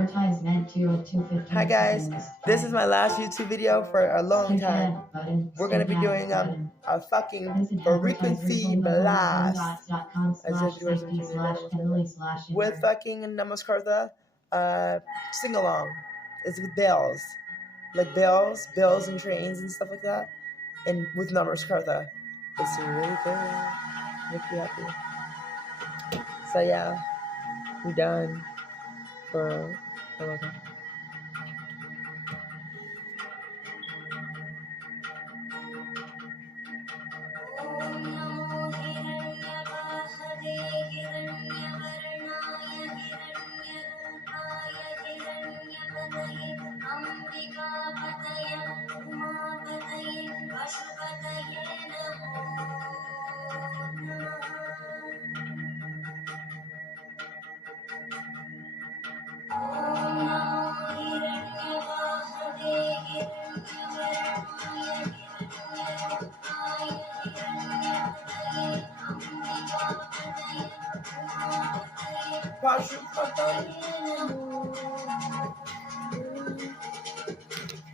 Advertisement 2:15. Hi guys, this is my last YouTube video for a long time. We're gonna be doing a fucking frequency blast with fucking Namaskar sing along. It's with bells, like bells and trains and stuff like that, and with Namaskar. It's really good. Make you happy. So yeah, we're done for a long time.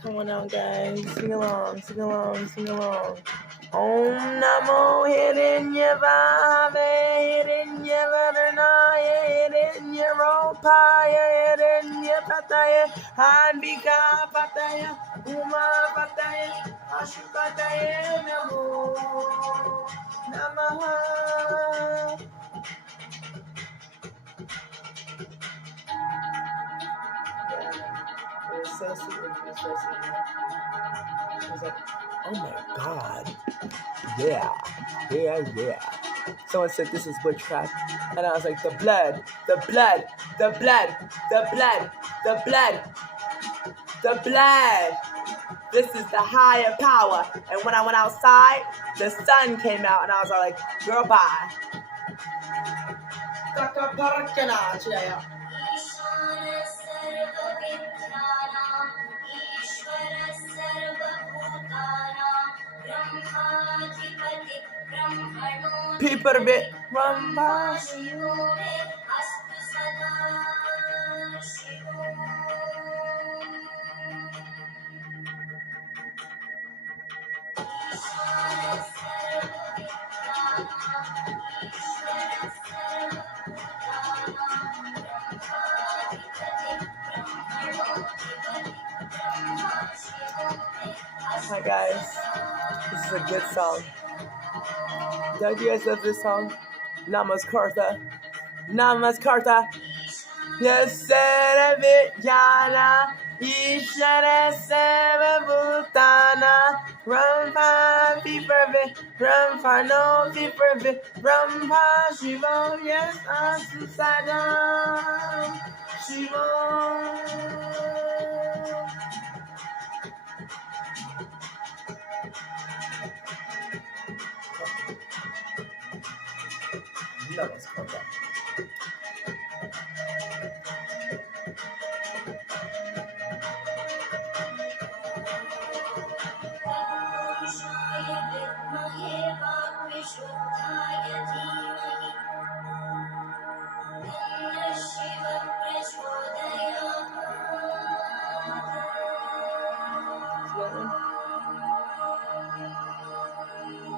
Come on out, guys. Sing along, sing along, sing along. Om Namo Hiranyavave, Hiranyavarnaya, Hiranyarupaya, Hiranyapataya, Hanvika Pataya, Uma Pataya, Ashupataya, Namo Namaha. It was so sweet when she was first singing it. She was like, oh my God. Yeah. Someone said this is witchcraft. And I was like, the blood. This is the higher power. And when I went outside, the sun came out and I was all like, girl, bye. People a bit Ramba. Hi guys, this is a good song. Don't you guys love this song? Namaskar. Yasara Vidyana Ishara Sarvabhutana Brahma Viprave Brahma no Viprave Brahma Shiva Yes Asusadam Shiva. Namaskar.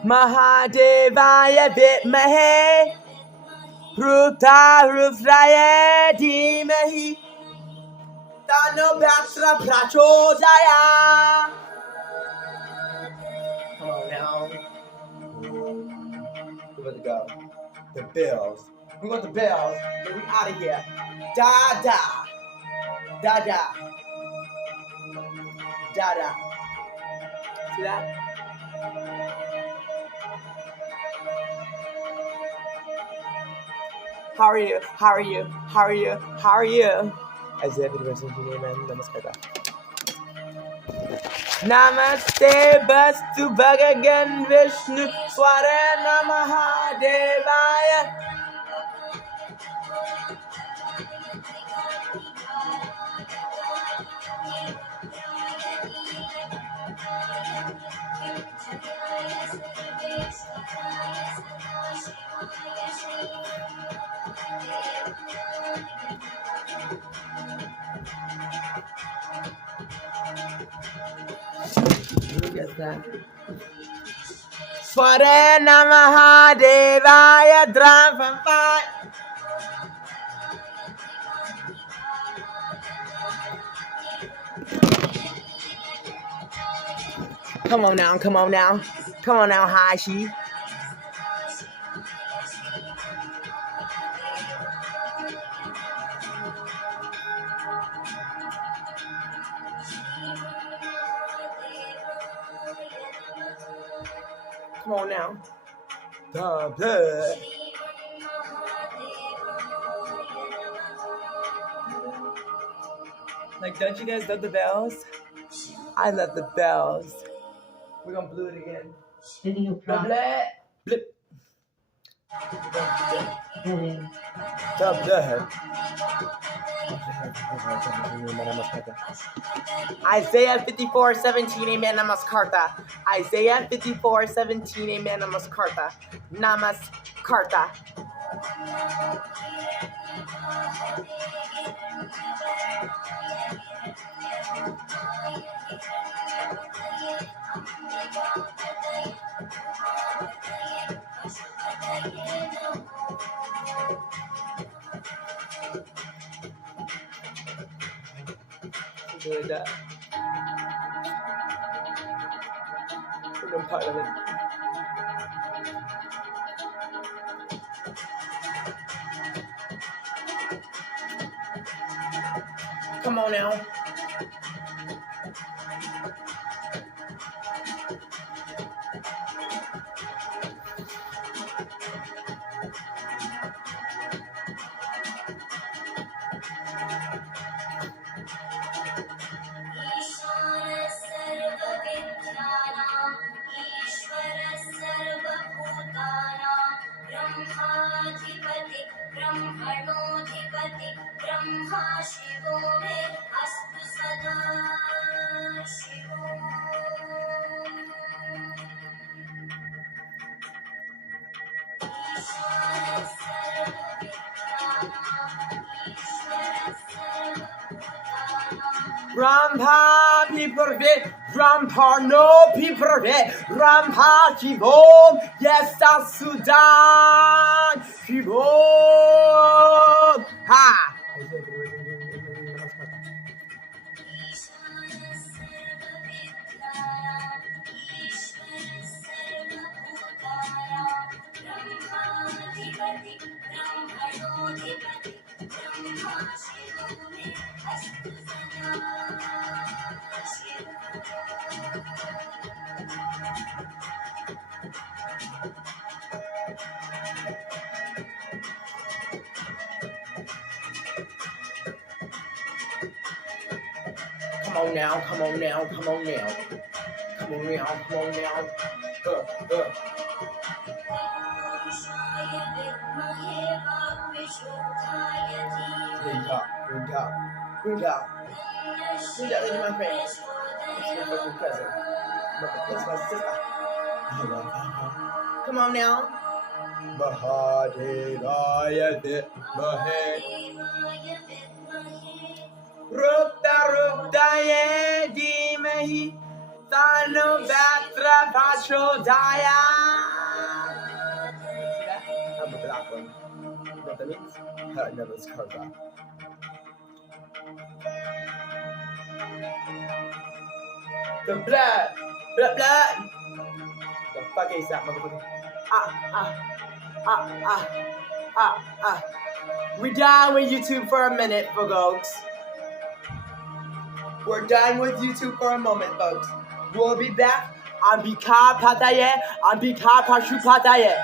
Mahadevaya Vitmahe Rudraya Dhimahi Tano Bhatra Prachodaya. Come on now. We're about to go. The bells. We want the bells. Get we out of here. Da da. Da da. Da da. See that? How are you? How are you? How are you? How are you? As every person to name and namaskar. Namaste Bastu Bhagavan Vishnu Swara Namaha Devaya. that? Sware Namaha Devaya Dravampa. Come on now, come on now. Come on now, Hashi. Come on now. Like, don't you guys love the bells? I love the bells. We're gonna blow it again. Video Blip, prop. blip. Heading. Isaiah 54:17, amen, namaskar. Isaiah 54:17, amen, namaskar. Namaskar. Good. We're part of it. Come on now. Rampa Piperve, Rampa no Piperve, Rampa Kivom, yes, Sudan, Kivom, ha. Come on now, come on now, come on now. Come on now, come on now. Green dot, lady, my friend. That's your fucking cousin. That's my sister. Come on now. Rupta ye dimahi Tano Batra Vashodaya. I'm a black one. You know what that means? I never heard that. The blood. The fuck is that, motherfucker? We done with YouTube for a minute, folks. We're done with YouTube for a moment, folks. We'll be back on Bika Pataye, on Bika Pashu Pataye.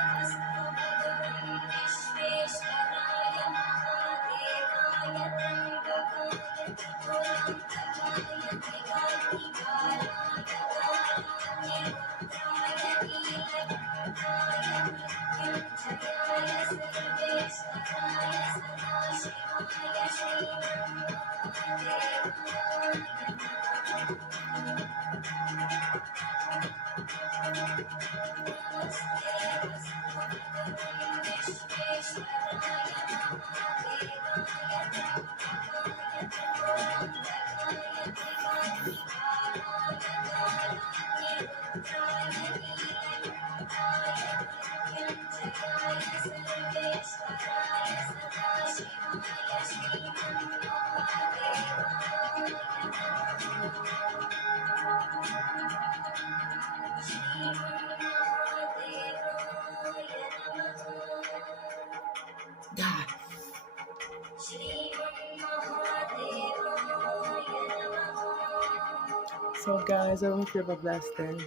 So guys, I hope you have a blessed day.